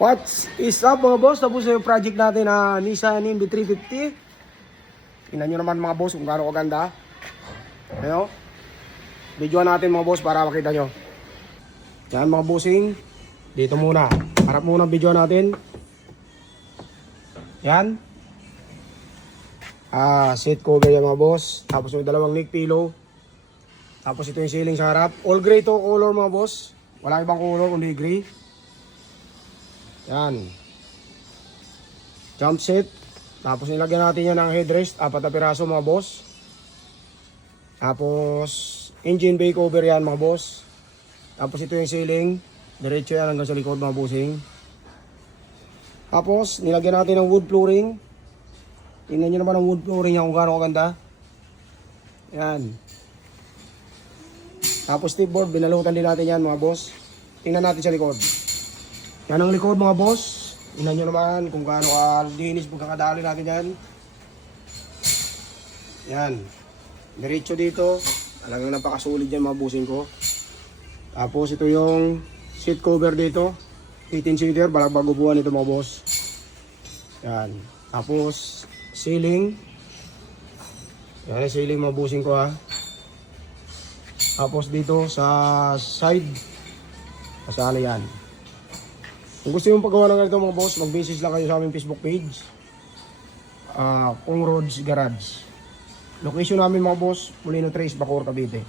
What's is up mga boss? Tapos yung project natin na Nissan NIMBY 350. Tingnan nyo naman mga boss kung gaano kaganda. Ayo. Videoan natin mga boss para makita nyo. Yan mga bossing. Dito muna. Harap muna video natin. Yan. Seat cover yan mga boss. Tapos yung dalawang neck pillow. Tapos ito yung ceiling sa harap. All gray to color mga boss. Wala ibang color kundi gray. Yan. Jump seat. Tapos nilagyan natin yan ng headrest. 4 na piraso mga boss. Tapos engine bay cover yan mga boss. Tapos ito yung ceiling. Diretso yan hanggang sa likod mga bossing. Tapos nilagyan natin ng wood flooring. Tingnan nyo naman ang wood flooring yan kung gaano kaganda. Yan. Tapos step board. Binalutan din natin yan mga boss. Tingnan natin sa likod. Yan ang likod mga boss. Tingnan nyo naman kung gaano ka-linis pagkakadali natin yan. Yan. Diretso dito. Talagang napakasulit yan mga bossing ko. Tapos ito yung seat cover dito. 18-seater. Bago buwan ito mga boss. Yan. Tapos ceiling. Yan yung ceiling mga bossing ko ha. Tapos dito sa side. Kasali yan. Kung gusto yung paggawa ng ganito mga boss, mag-message lang kayo sa aming Facebook page. Kung Roads Garage. Location namin mga boss, Molino Tres, Bacoor, Cavite.